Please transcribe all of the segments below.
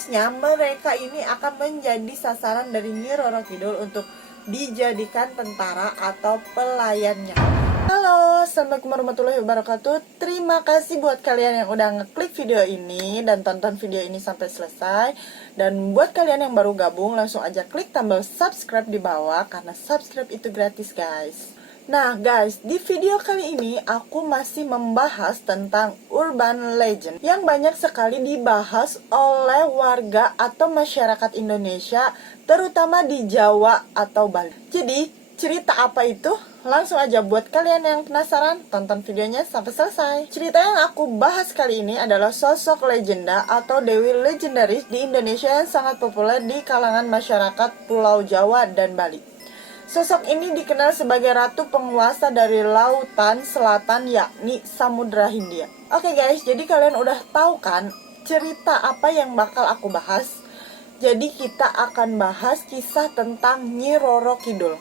jelasnya mereka ini akan menjadi sasaran dari Nyi Roro Kidul untuk dijadikan tentara atau pelayannya. Halo, assalamualaikum warahmatullahi wabarakatuh. Terima kasih buat kalian yang udah ngeklik video ini dan tonton video ini sampai selesai. Dan buat kalian yang baru gabung, langsung aja klik tombol subscribe di bawah karena subscribe itu gratis, guys. Nah guys, di video kali ini aku masih membahas tentang urban legend yang banyak sekali dibahas oleh warga atau masyarakat Indonesia, terutama di Jawa atau Bali. Jadi, cerita apa itu? Langsung aja buat kalian yang penasaran, tonton videonya sampai selesai. Cerita yang aku bahas kali ini adalah sosok legenda atau dewi legendaris di Indonesia yang sangat populer di kalangan masyarakat Pulau Jawa dan Bali. Sosok ini dikenal sebagai ratu penguasa dari lautan selatan yakni Samudra Hindia. Oke guys, jadi kalian udah tahu kan cerita apa yang bakal aku bahas? Jadi kita akan bahas kisah tentang Nyi Roro Kidul.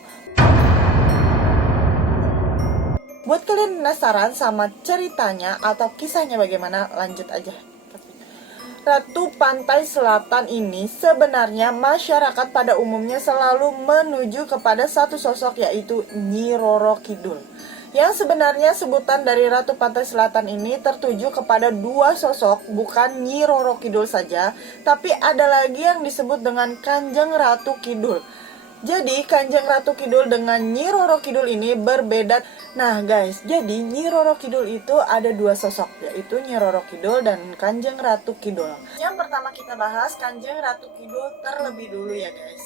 Buat kalian penasaran sama ceritanya atau kisahnya bagaimana, lanjut aja. Ratu Pantai Selatan ini sebenarnya masyarakat pada umumnya selalu menuju kepada satu sosok yaitu Nyi Roro Kidul. Yang sebenarnya sebutan dari Ratu Pantai Selatan ini tertuju kepada dua sosok, bukan Nyi Roro Kidul saja, tapi ada lagi yang disebut dengan Kanjeng Ratu Kidul. Jadi Kanjeng Ratu Kidul dengan Nyi Roro Kidul ini berbeda. Nah guys, jadi Nyi Roro Kidul itu ada dua sosok, yaitu Nyi Roro Kidul dan Kanjeng Ratu Kidul. Yang pertama kita bahas Kanjeng Ratu Kidul terlebih dulu ya guys.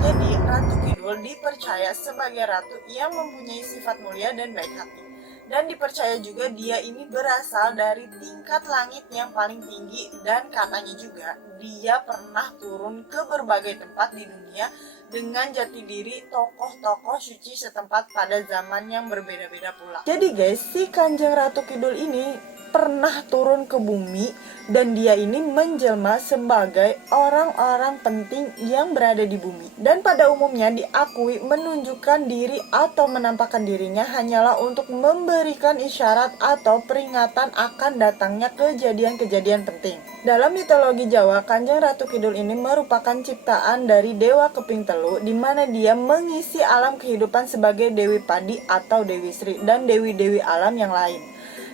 Jadi Ratu Kidul dipercaya sebagai ratu yang mempunyai sifat mulia dan baik hati. Dan dipercaya juga dia ini berasal dari tingkat langit yang paling tinggi. Dan katanya juga dia pernah turun ke berbagai tempat di dunia dengan jati diri tokoh-tokoh suci setempat pada zaman yang berbeda-beda pula. Jadi guys, si Kanjeng Ratu Kidul ini pernah turun ke bumi dan dia ini menjelma sebagai orang-orang penting yang berada di bumi. Dan pada umumnya diakui menunjukkan diri atau menampakkan dirinya hanyalah untuk memberikan isyarat atau peringatan akan datangnya kejadian-kejadian penting. Dalam mitologi Jawa, Kanjeng Ratu Kidul ini merupakan ciptaan dari Dewa Keping Telu, di mana dia mengisi alam kehidupan sebagai Dewi Padi atau Dewi Sri dan dewi-dewi alam yang lain.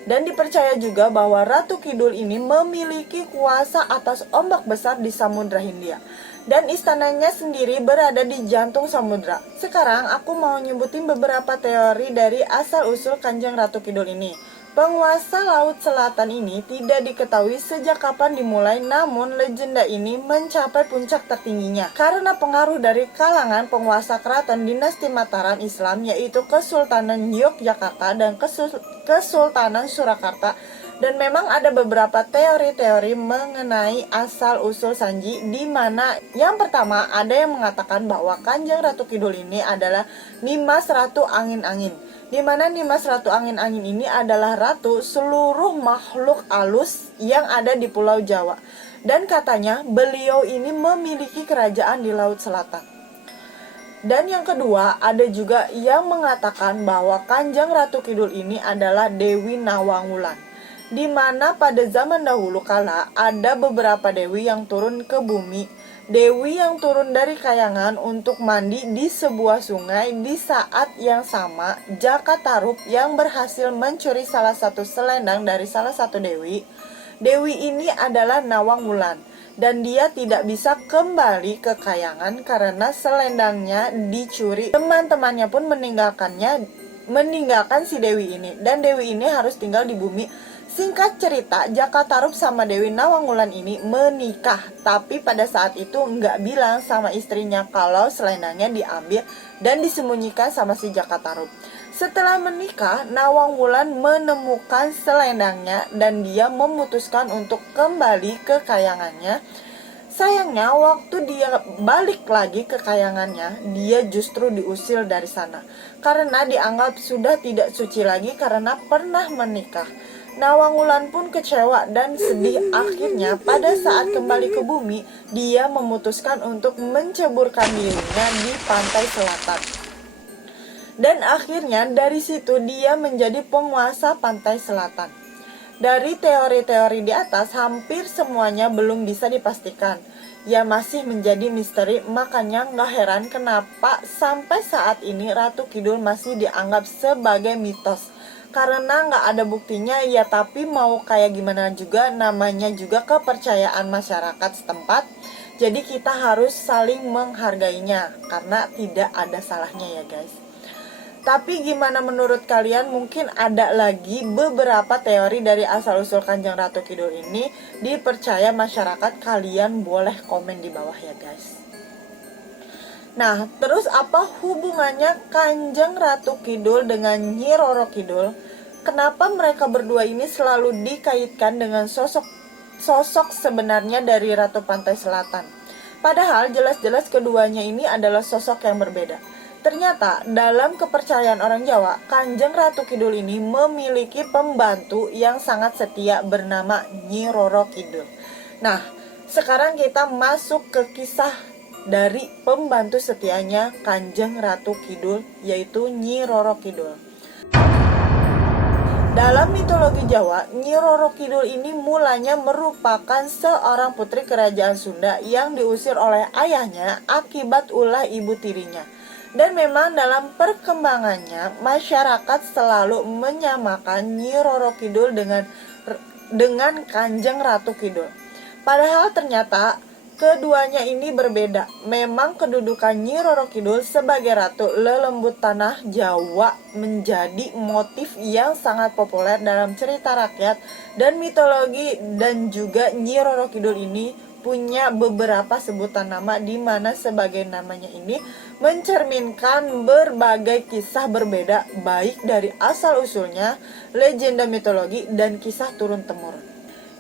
Dan dipercaya juga bahwa Ratu Kidul ini memiliki kuasa atas ombak besar di Samudra Hindia. Dan istananya sendiri berada di jantung samudra. Sekarang aku mau nyebutin beberapa teori dari asal-usul Kanjeng Ratu Kidul ini. Penguasa Laut Selatan ini tidak diketahui sejak kapan dimulai, namun legenda ini mencapai puncak tertingginya karena pengaruh dari kalangan penguasa keraton dinasti Mataram Islam, yaitu Kesultanan Yogyakarta dan Kesultanan Surakarta. Dan memang ada beberapa teori-teori mengenai asal-usul Sanji, di mana yang pertama ada yang mengatakan bahwa Kanjeng Ratu Kidul ini adalah Nimas Ratu Angin-Angin, di mana Nimas Ratu Angin-Angin ini adalah ratu seluruh makhluk halus yang ada di Pulau Jawa. Dan katanya beliau ini memiliki kerajaan di Laut Selatan. Dan yang kedua, ada juga yang mengatakan bahwa Kanjeng Ratu Kidul ini adalah Dewi Nawangwulan, di mana pada zaman dahulu kala ada beberapa dewi yang turun ke bumi. Dewi yang turun dari kayangan untuk mandi di sebuah sungai. Di saat yang sama, Jaka Tarub yang berhasil mencuri salah satu selendang dari salah satu dewi. Dewi ini adalah Nawangwulan, dan dia tidak bisa kembali ke kayangan karena selendangnya dicuri. Teman-temannya pun meninggalkan si dewi ini, dan dewi ini harus tinggal di bumi. Singkat cerita, Jaka Tarub sama Dewi Nawangwulan ini menikah, tapi pada saat itu nggak bilang sama istrinya kalau selendangnya diambil dan disembunyikan sama si Jaka Tarub. Setelah menikah, Nawangwulan menemukan selendangnya dan dia memutuskan untuk kembali ke kayangannya. Sayangnya, waktu dia balik lagi ke kayangannya, dia justru diusir dari sana karena dianggap sudah tidak suci lagi karena pernah menikah. Nawangwulan pun kecewa dan sedih. Akhirnya pada saat kembali ke bumi, dia memutuskan untuk menceburkan dirinya di pantai selatan. Dan akhirnya dari situ dia menjadi penguasa pantai selatan. Dari teori-teori di atas, hampir semuanya belum bisa dipastikan. Ya masih menjadi misteri, makanya nggak heran kenapa sampai saat ini Ratu Kidul masih dianggap sebagai mitos. Karena nggak ada buktinya, ya tapi mau kayak gimana juga, namanya juga kepercayaan masyarakat setempat. Jadi kita harus saling menghargainya, karena tidak ada salahnya ya guys. Tapi gimana menurut kalian? Mungkin ada lagi beberapa teori dari asal-usul Kanjeng Ratu Kidul ini dipercaya masyarakat. Kalian boleh komen di bawah ya guys. Nah, terus apa hubungannya Kanjeng Ratu Kidul dengan Nyi Roro Kidul? Kenapa mereka berdua ini selalu dikaitkan dengan sosok sebenarnya dari Ratu Pantai Selatan? Padahal jelas-jelas keduanya ini adalah sosok yang berbeda. Ternyata dalam kepercayaan orang Jawa, Kanjeng Ratu Kidul ini memiliki pembantu yang sangat setia bernama Nyi Roro Kidul. Nah, sekarang kita masuk ke kisah dari pembantu setianya Kanjeng Ratu Kidul, yaitu Nyi Roro Kidul. Dalam mitologi Jawa, Nyi Roro Kidul ini mulanya merupakan seorang putri kerajaan Sunda yang diusir oleh ayahnya akibat ulah ibu tirinya. Dan memang dalam perkembangannya, masyarakat selalu menyamakan Nyi Roro Kidul dengan Kanjeng Ratu Kidul. Padahal ternyata keduanya ini berbeda. Memang kedudukan Nyi Roro Kidul sebagai Ratu Lelembut Tanah Jawa menjadi motif yang sangat populer dalam cerita rakyat dan mitologi, dan juga Nyi Roro Kidul ini punya beberapa sebutan nama di mana sebagai namanya ini mencerminkan berbagai kisah berbeda, baik dari asal-usulnya, legenda mitologi, dan kisah turun-temurun.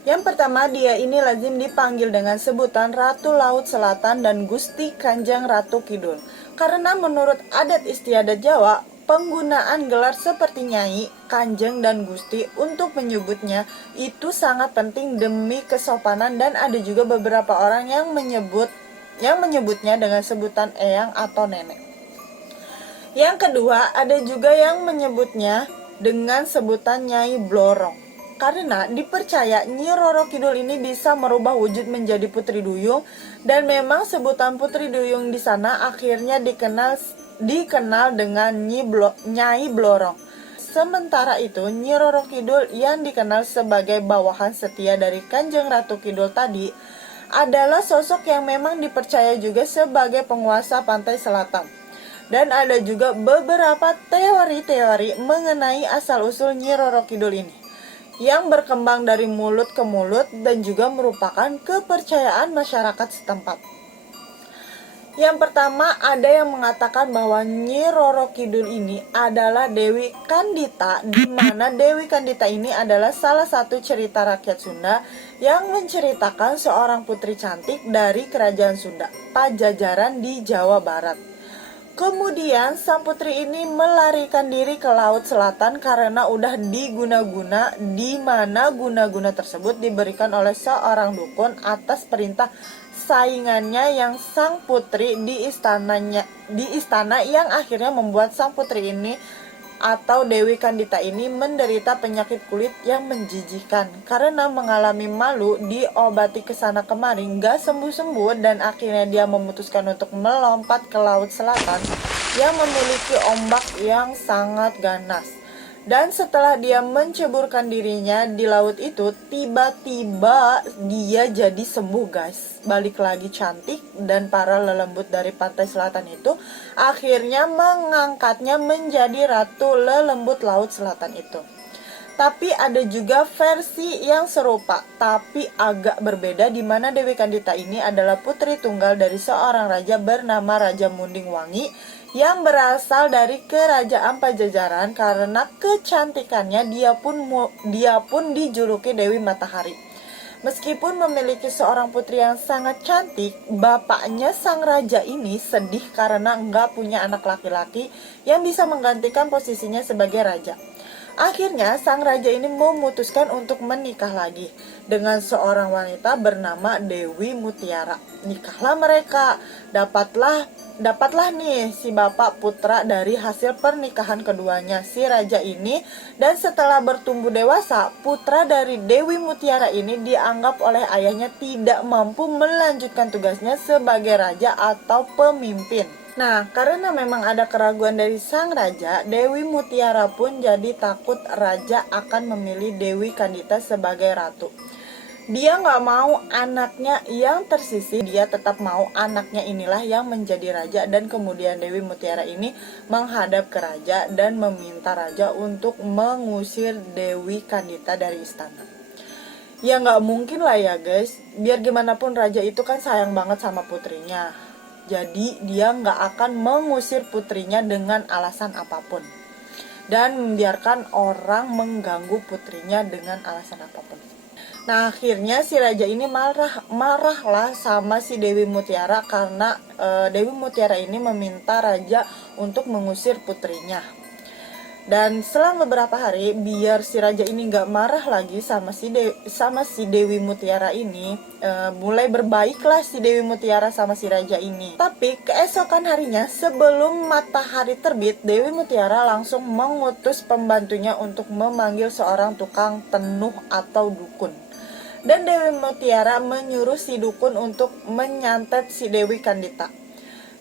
Yang pertama, dia ini lazim dipanggil dengan sebutan Ratu Laut Selatan dan Gusti Kanjeng Ratu Kidul. Karena menurut adat istiadat Jawa, penggunaan gelar seperti Nyai, Kanjeng, dan Gusti untuk menyebutnya itu sangat penting demi kesopanan, dan ada juga beberapa orang yang menyebutnya dengan sebutan Eyang atau Nenek. Yang kedua, ada juga yang menyebutnya dengan sebutan Nyai Blorong. Karena dipercaya Nyi Roro Kidul ini bisa merubah wujud menjadi Putri Duyung, dan memang sebutan Putri Duyung di sana akhirnya dikenal dengan Nyai Blorong. Sementara itu, Nyi Roro Kidul yang dikenal sebagai bawahan setia dari Kanjeng Ratu Kidul tadi adalah sosok yang memang dipercaya juga sebagai penguasa pantai selatan. Dan ada juga beberapa teori-teori mengenai asal-usul Nyi Roro Kidul ini yang berkembang dari mulut ke mulut dan juga merupakan kepercayaan masyarakat setempat. Yang pertama, ada yang mengatakan bahwa Nyi Roro Kidul ini adalah Dewi Kandita, di mana Dewi Kandita ini adalah salah satu cerita rakyat Sunda yang menceritakan seorang putri cantik dari kerajaan Sunda, Pajajaran di Jawa Barat. Kemudian sang putri ini melarikan diri ke Laut Selatan karena udah diguna-guna, di mana guna-guna tersebut diberikan oleh seorang dukun atas perintah saingannya yang sang putri di istana, yang akhirnya membuat sang putri ini atau Dewi Kandita ini menderita penyakit kulit yang menjijikan. Karena mengalami malu, diobati kesana kemari gak sembuh-sembuh, dan akhirnya dia memutuskan untuk melompat ke Laut Selatan yang memiliki ombak yang sangat ganas. Dan setelah dia menceburkan dirinya di laut itu, tiba-tiba dia jadi sembuh guys. Balik lagi cantik, dan para lelembut dari pantai selatan itu akhirnya mengangkatnya menjadi Ratu Lelembut Laut Selatan itu. Tapi ada juga versi yang serupa, tapi agak berbeda, di mana Dewi Kandita ini adalah putri tunggal dari seorang raja bernama Raja Munding Wangi yang berasal dari kerajaan Pajajaran. Karena kecantikannya dia pun dijuluki Dewi Matahari. Meskipun memiliki seorang putri yang sangat cantik, bapaknya sang raja ini sedih karena nggak punya anak laki-laki yang bisa menggantikan posisinya sebagai raja. Akhirnya sang raja ini memutuskan untuk menikah lagi dengan seorang wanita bernama Dewi Mutiara. Nikahlah mereka. Dapatlah nih si bapak putra dari hasil pernikahan keduanya, si raja ini. Dan setelah bertumbuh dewasa, putra dari Dewi Mutiara ini dianggap oleh ayahnya tidak mampu melanjutkan tugasnya sebagai raja atau pemimpin. Nah, karena memang ada keraguan dari sang raja, Dewi Mutiara pun jadi takut raja akan memilih Dewi Kandita sebagai ratu. Dia nggak mau anaknya yang tersisih, dia tetap mau anaknya inilah yang menjadi raja. Dan kemudian Dewi Mutiara ini menghadap ke raja dan meminta raja untuk mengusir Dewi Kandita dari istana. Ya nggak mungkin lah ya guys, biar gimana pun raja itu kan sayang banget sama putrinya. Jadi dia nggak akan mengusir putrinya dengan alasan apapun. Dan membiarkan orang mengganggu putrinya dengan alasan apapun. Nah akhirnya si raja ini marahlah sama si Dewi Mutiara karena Dewi Mutiara ini meminta raja untuk mengusir putrinya. Dan selang beberapa hari, biar si raja ini nggak marah lagi sama si Dewi Mutiara ini, mulai berbaiklah si Dewi Mutiara sama si raja ini. Tapi keesokan harinya, sebelum matahari terbit, Dewi Mutiara langsung mengutus pembantunya untuk memanggil seorang tukang tenuh atau dukun. Dan Dewi Mutiara menyuruh si dukun untuk menyantet si Dewi Kandita.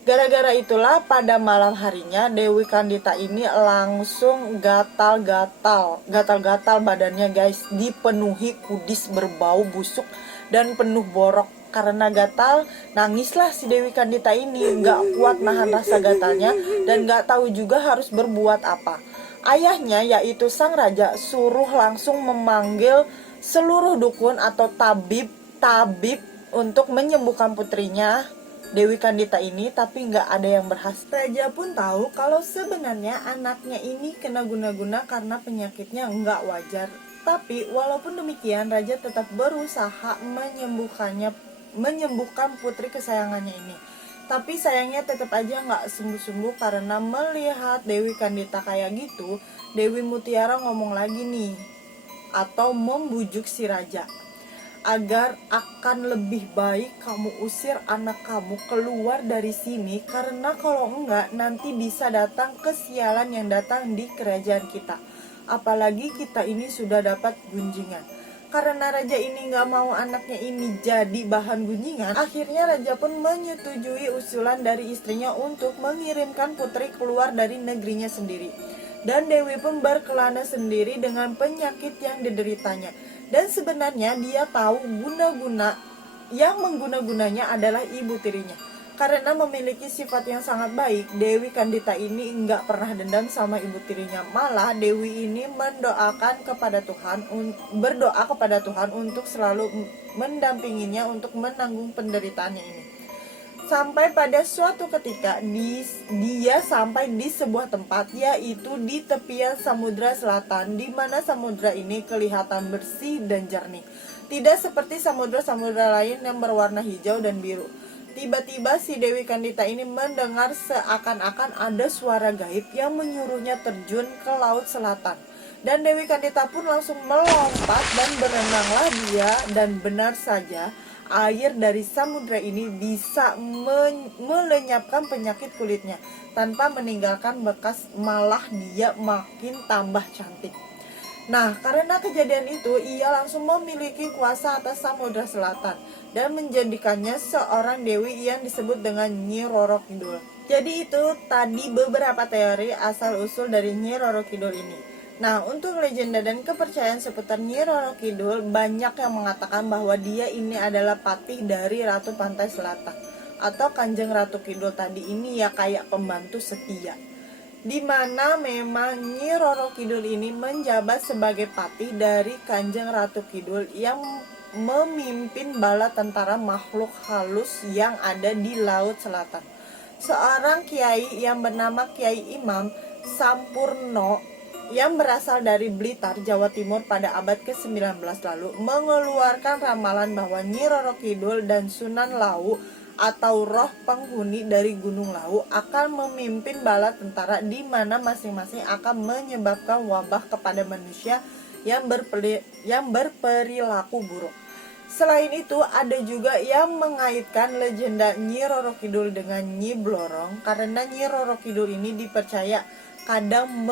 Gara-gara itulah pada malam harinya Dewi Kandita ini langsung gatal-gatal badannya guys, dipenuhi kudis berbau busuk dan penuh borok. Karena gatal, nangislah si Dewi Kandita ini, gak kuat nahan rasa gatalnya dan gak tahu juga harus berbuat apa. Ayahnya yaitu sang raja suruh langsung memanggil seluruh dukun atau tabib untuk menyembuhkan putrinya Dewi Kandita ini, tapi nggak ada yang berhasil. Raja pun tahu kalau sebenarnya anaknya ini kena guna-guna karena penyakitnya nggak wajar. Tapi walaupun demikian, Raja tetap berusaha menyembuhkan putri kesayangannya ini. Tapi sayangnya tetap aja nggak sembuh-sembuh karena melihat Dewi Kandita kayak gitu, Dewi Mutiara ngomong lagi nih, atau membujuk si Raja agar akan lebih baik kamu usir anak kamu keluar dari sini, karena kalau enggak nanti bisa datang kesialan yang datang di kerajaan kita. Apalagi kita ini sudah dapat gunjingan. Karena raja ini nggak mau anaknya ini jadi bahan gunjingan, akhirnya raja pun menyetujui usulan dari istrinya untuk mengirimkan putri keluar dari negerinya sendiri. Dan Dewi pun berkelana sendiri dengan penyakit yang dideritanya. Dan sebenarnya dia tahu yang mengguna-gunanya adalah ibu tirinya. Karena memiliki sifat yang sangat baik, Dewi Kandita ini nggak pernah dendam sama ibu tirinya. Malah Dewi ini berdoa kepada Tuhan untuk selalu mendampinginya untuk menanggung penderitaannya ini. Sampai pada suatu ketika dia sampai di sebuah tempat, yaitu di tepian Samudra Selatan, di mana samudra ini kelihatan bersih dan jernih. Tidak seperti samudra-samudra lain yang berwarna hijau dan biru. Tiba-tiba si Dewi Kandita ini mendengar seakan-akan ada suara gaib yang menyuruhnya terjun ke laut selatan. Dan Dewi Kandita pun langsung melompat dan berenanglah dia, dan benar saja air dari samudra ini bisa melenyapkan penyakit kulitnya tanpa meninggalkan bekas, malah dia makin tambah cantik. Nah, karena kejadian itu, ia langsung memiliki kuasa atas Samudra Selatan dan menjadikannya seorang dewi yang disebut dengan Nyi Roro Kidul. Jadi itu tadi beberapa teori asal-usul dari Nyi Roro Kidul ini. Nah, untuk legenda dan kepercayaan seputar Nyi Roro Kidul, banyak yang mengatakan bahwa dia ini adalah patih dari Ratu Pantai Selatan atau Kanjeng Ratu Kidul tadi ini, ya kayak pembantu setia. Dimana memang Nyi Roro Kidul ini menjabat sebagai patih dari Kanjeng Ratu Kidul yang memimpin bala tentara makhluk halus yang ada di Laut Selatan. Seorang kiai yang bernama Kiai Imam Sampurno yang berasal dari Blitar, Jawa Timur pada abad ke-19 lalu mengeluarkan ramalan bahwa Nyi Roro Kidul dan Sunan Lawu atau roh penghuni dari Gunung Lawu akan memimpin bala tentara di mana masing-masing akan menyebabkan wabah kepada manusia yang berperilaku buruk. Selain itu, ada juga yang mengaitkan legenda Nyi Roro Kidul dengan Nyi Blorong, karena Nyi Roro Kidul ini dipercaya kadang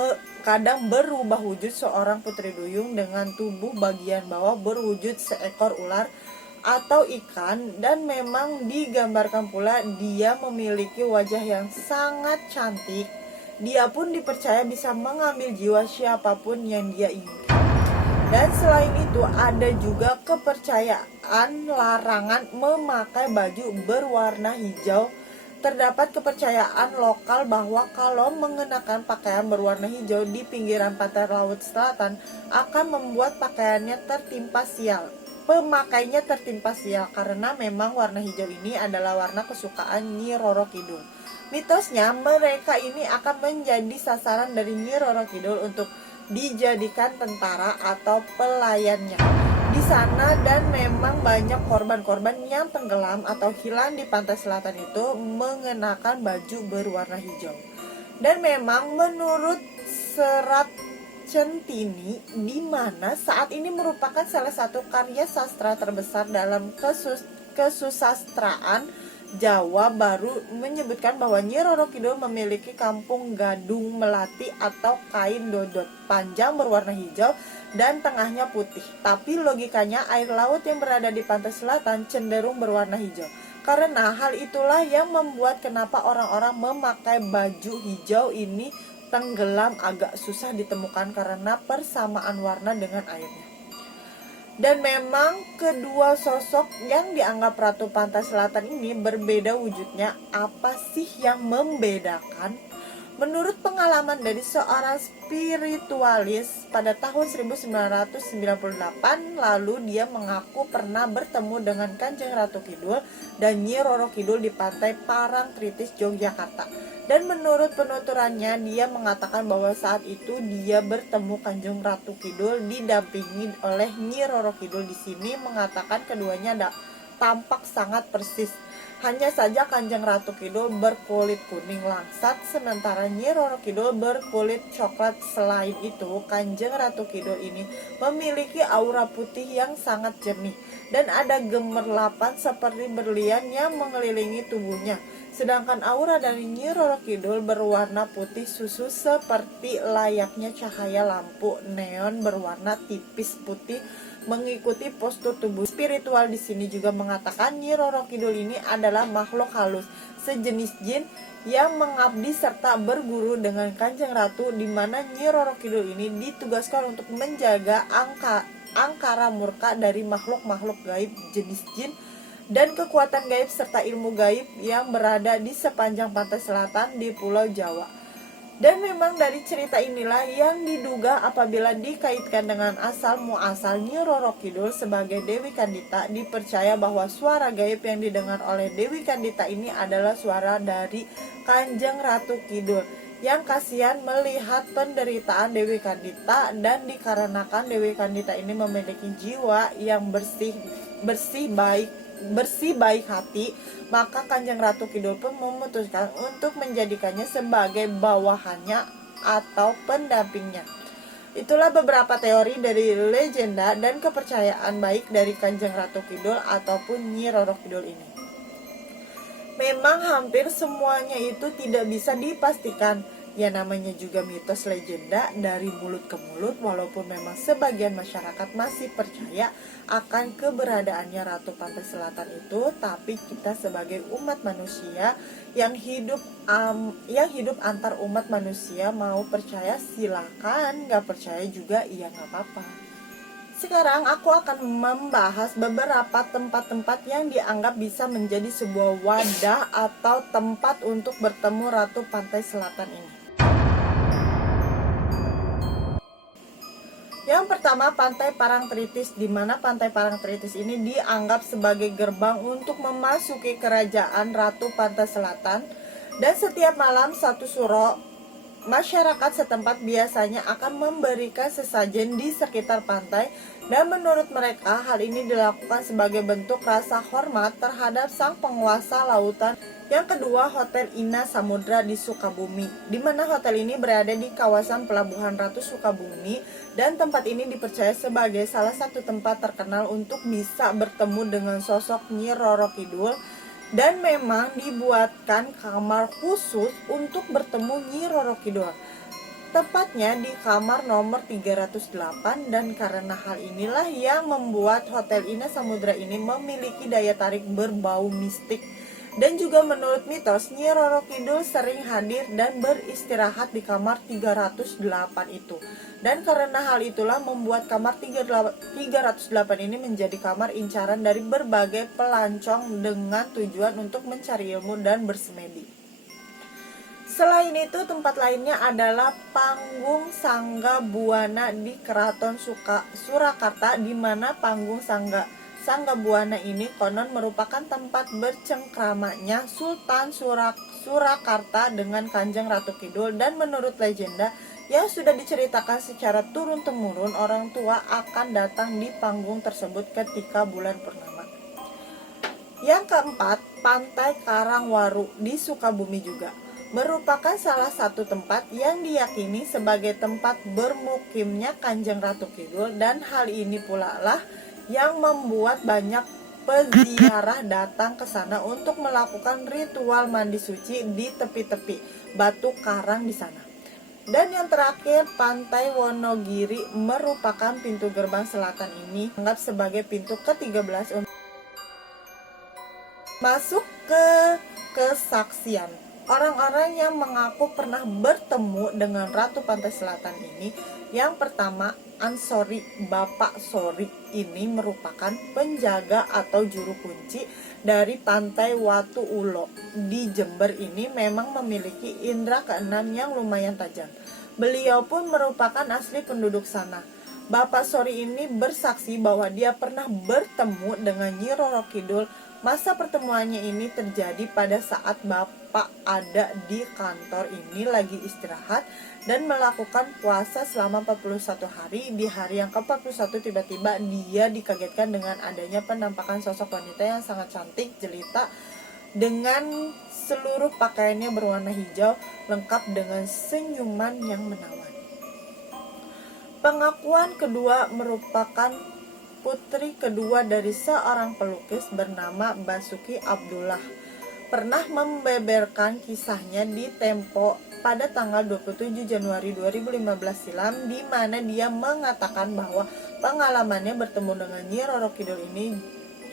berubah wujud seorang putri duyung dengan tubuh bagian bawah berwujud seekor ular atau ikan, dan memang digambarkan pula dia memiliki wajah yang sangat cantik. Dia pun dipercaya bisa mengambil jiwa siapapun yang dia inginkan. Dan selain itu ada juga kepercayaan larangan memakai baju berwarna hijau. Terdapat kepercayaan lokal bahwa kalau mengenakan pakaian berwarna hijau di pinggiran pantai Laut Selatan akan membuat pakaiannya tertimpa sial. Pemakainya tertimpa sial karena memang warna hijau ini adalah warna kesukaan Nyi Roro Kidul. Mitosnya mereka ini akan menjadi sasaran dari Nyi Roro Kidul untuk dijadikan tentara atau pelayannya di sana, dan memang banyak korban-korban yang tenggelam atau hilang di pantai selatan itu mengenakan baju berwarna hijau. Dan memang menurut Serat Centini, di mana saat ini merupakan salah satu karya sastra terbesar dalam kesusastraan Jawa, baru menyebutkan bahwa Nyi Roro Kidul memiliki kampung gadung melati atau kain dodot panjang berwarna hijau dan tengahnya putih. Tapi logikanya air laut yang berada di pantai selatan cenderung berwarna hijau. Karena hal itulah yang membuat kenapa orang-orang memakai baju hijau ini tenggelam agak susah ditemukan karena persamaan warna dengan airnya. Dan memang kedua sosok yang dianggap Ratu Pantai Selatan ini berbeda wujudnya. Apa sih yang membedakan? Menurut pengalaman dari seorang spiritualis pada tahun 1998 lalu, dia mengaku pernah bertemu dengan Kanjeng Ratu Kidul dan Nyi Roro Kidul di pantai Parangtritis, Yogyakarta. Dan menurut penuturannya, dia mengatakan bahwa saat itu dia bertemu Kanjeng Ratu Kidul didampingi oleh Nyi Roro Kidul. Di sini mengatakan keduanya tampak sangat persis. Hanya saja Kanjeng Ratu Kidul berkulit kuning langsat, sementara Nyi Roro Kidul berkulit coklat. Selain itu, Kanjeng Ratu Kidul ini memiliki aura putih yang sangat jernih dan ada gemerlapan seperti berlian yang mengelilingi tubuhnya. Sedangkan aura dari Nyi Roro Kidul berwarna putih susu seperti layaknya cahaya lampu neon berwarna tipis putih mengikuti postur tubuh. Spiritual di sini juga mengatakan Nyi Roro Kidul ini adalah makhluk halus sejenis jin yang mengabdi serta berguru dengan Kanjeng Ratu, di mana Nyi Roro Kidul ini ditugaskan untuk menjaga angkara murka dari makhluk-makhluk gaib jenis jin dan kekuatan gaib serta ilmu gaib yang berada di sepanjang pantai selatan di Pulau Jawa. Dan memang dari cerita inilah yang diduga apabila dikaitkan dengan asal muasal Nyi Roro Kidul sebagai Dewi Kandita, dipercaya bahwa suara gaib yang didengar oleh Dewi Kandita ini adalah suara dari Kanjeng Ratu Kidul yang kasihan melihat penderitaan Dewi Kandita, dan dikarenakan Dewi Kandita ini memiliki jiwa yang bersih baik hati, maka Kanjeng Ratu Kidul pun memutuskan untuk menjadikannya sebagai bawahannya atau pendampingnya. Itulah beberapa teori dari legenda dan kepercayaan baik dari Kanjeng Ratu Kidul ataupun Nyi Roro Kidul ini. Memang hampir semuanya itu tidak bisa dipastikan. Ya namanya juga mitos legenda dari mulut ke mulut, walaupun memang sebagian masyarakat masih percaya akan keberadaannya Ratu Pantai Selatan itu, tapi kita sebagai umat manusia yang hidup antar umat manusia, mau percaya silakan, nggak percaya juga iya nggak apa-apa. Sekarang aku akan membahas beberapa tempat-tempat yang dianggap bisa menjadi sebuah wadah atau tempat untuk bertemu Ratu Pantai Selatan ini. Yang pertama, Pantai Parangtritis, di mana Pantai Parangtritis ini dianggap sebagai gerbang untuk memasuki kerajaan Ratu Pantai Selatan. Dan setiap malam satu suro, masyarakat setempat biasanya akan memberikan sesajen di sekitar pantai Dan menurut mereka, hal ini dilakukan sebagai bentuk rasa hormat terhadap sang penguasa lautan. Yang kedua, Hotel Ina Samudra di Sukabumi, di mana hotel ini berada di kawasan Pelabuhan Ratu Sukabumi, dan tempat ini dipercaya sebagai salah satu tempat terkenal untuk bisa bertemu dengan sosok Nyi Roro Kidul, dan memang dibuatkan kamar khusus untuk bertemu Nyi Roro Kidul. Tepatnya di kamar nomor 308, dan karena hal inilah yang membuat Hotel Ina Samudra ini memiliki daya tarik berbau mistik. Dan juga menurut mitos, Nyi Roro Kidul sering hadir dan beristirahat di kamar 308 itu. Dan karena hal itulah membuat kamar 308 ini menjadi kamar incaran dari berbagai pelancong dengan tujuan untuk mencari ilmu dan bersemedi. Selain itu, tempat lainnya adalah Panggung Sangga Buana di Keraton Surakarta, di mana Panggung Sangga Buana ini konon merupakan tempat bercengkramanya Sultan Surakarta dengan Kanjeng Ratu Kidul, dan menurut legenda yang sudah diceritakan secara turun-temurun, orang tua akan datang di panggung tersebut ketika bulan purnama. Yang keempat, Pantai Karangwaru di Sukabumi juga merupakan salah satu tempat yang diyakini sebagai tempat bermukimnya Kanjeng Ratu Kidul, dan hal ini pula lah yang membuat banyak peziarah datang ke sana untuk melakukan ritual mandi suci di tepi-tepi batu karang di sana. Dan yang terakhir, Pantai Wonogiri merupakan pintu gerbang selatan ini dianggap sebagai pintu ke-13 untuk masuk ke kesaksian. Orang-orang yang mengaku pernah bertemu dengan Ratu Pantai Selatan ini, yang pertama, Ansori Bapak Sori ini merupakan penjaga atau juru kunci dari Pantai Watu Ulo di Jember ini, memang memiliki indera keenam yang lumayan tajam. Beliau pun merupakan asli penduduk sana. Bapak Sori ini bersaksi bahwa dia pernah bertemu dengan Nyi Roro Kidul. Masa pertemuannya ini terjadi pada saat Bapak ada di kantor ini lagi istirahat dan melakukan puasa selama 41 hari. Di hari yang ke-41 tiba-tiba dia dikagetkan dengan adanya penampakan sosok wanita yang sangat cantik jelita dengan seluruh pakaiannya berwarna hijau, lengkap dengan senyuman yang menawan. Pengakuan kedua merupakan putri kedua dari seorang pelukis bernama Basuki Abdullah, pernah membeberkan kisahnya di Tempo pada tanggal 27 Januari 2015 silam, di mana dia mengatakan bahwa pengalamannya bertemu dengan Nyi Roro Kidul ini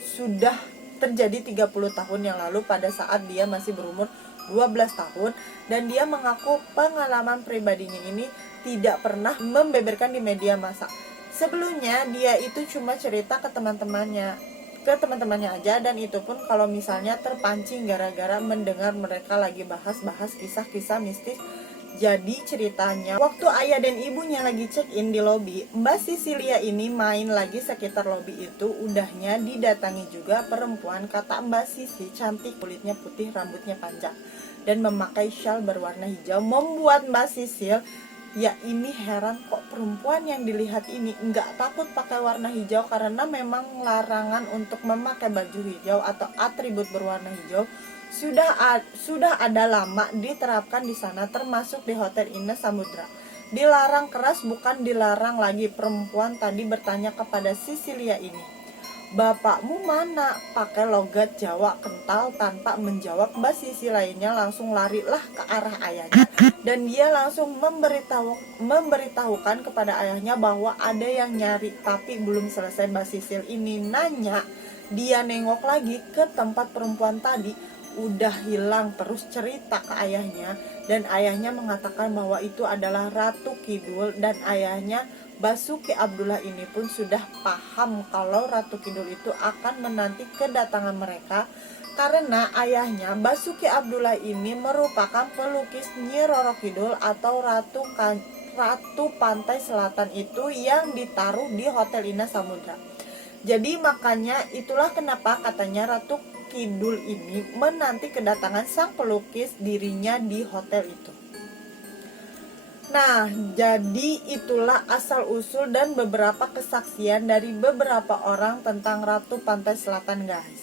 sudah terjadi 30 tahun yang lalu pada saat dia masih berumur 12 tahun, dan dia mengaku pengalaman pribadinya ini tidak pernah membeberkan di media massa. Sebelumnya dia itu cuma cerita ke teman-temannya aja, dan itu pun kalau misalnya terpancing gara-gara mendengar mereka lagi bahas-bahas kisah-kisah mistis. Jadi ceritanya, waktu ayah dan ibunya lagi check-in di lobi, Mbak Sisilia ini main lagi sekitar lobi itu. Udahnya didatangi juga perempuan, kata Mbak Sisi, cantik, kulitnya putih, rambutnya panjang, dan memakai shawl berwarna hijau. Membuat Mbak Sisil, ya ini heran, kok perempuan yang dilihat ini nggak takut pakai warna hijau, karena memang larangan untuk memakai baju hijau atau atribut berwarna hijau sudah ada lama diterapkan di sana, termasuk di Hotel Ina Samudra. Dilarang keras, bukan dilarang lagi. Perempuan tadi bertanya kepada Sisilia ini, "Bapakmu mana?" Pakai logat Jawa kental. Tanpa menjawab, Mbak Sisi lainnya langsung larilah ke arah ayahnya, dan dia langsung memberitahukan kepada ayahnya bahwa ada yang nyari. Tapi belum selesai Mbak Sisil ini nanya, dia nengok lagi ke tempat perempuan tadi, udah hilang. Terus cerita ke ayahnya, dan ayahnya mengatakan bahwa itu adalah Ratu Kidul, dan ayahnya Basuki Abdullah ini pun sudah paham kalau Ratu Kidul itu akan menanti kedatangan mereka, karena ayahnya Basuki Abdullah ini merupakan pelukis Nyi Roro Kidul atau Ratu Pantai Selatan itu yang ditaruh di Hotel Ina Samudra. Jadi makanya itulah kenapa katanya Ratu Kidul ini menanti kedatangan sang pelukis dirinya di hotel itu. Nah, jadi itulah asal-usul dan beberapa kesaksian dari beberapa orang tentang Ratu Pantai Selatan, guys.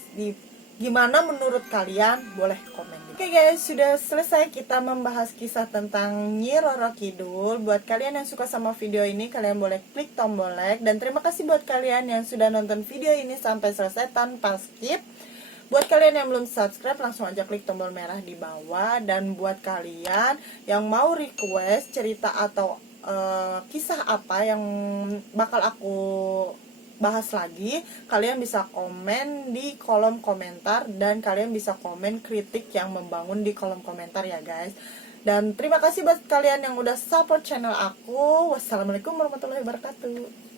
Gimana menurut kalian? Boleh komen. Oke guys, sudah selesai kita membahas kisah tentang Nyi Roro Kidul. Buat kalian yang suka sama video ini, kalian boleh klik tombol like. Dan terima kasih buat kalian yang sudah nonton video ini sampai selesai tanpa skip. Buat kalian yang belum subscribe, langsung aja klik tombol merah di bawah. Dan buat kalian yang mau request cerita atau kisah apa yang bakal aku bahas lagi, kalian bisa komen di kolom komentar. Dan kalian bisa komen kritik yang membangun di kolom komentar ya guys. Dan terima kasih buat kalian yang udah support channel aku. Wassalamualaikum warahmatullahi wabarakatuh.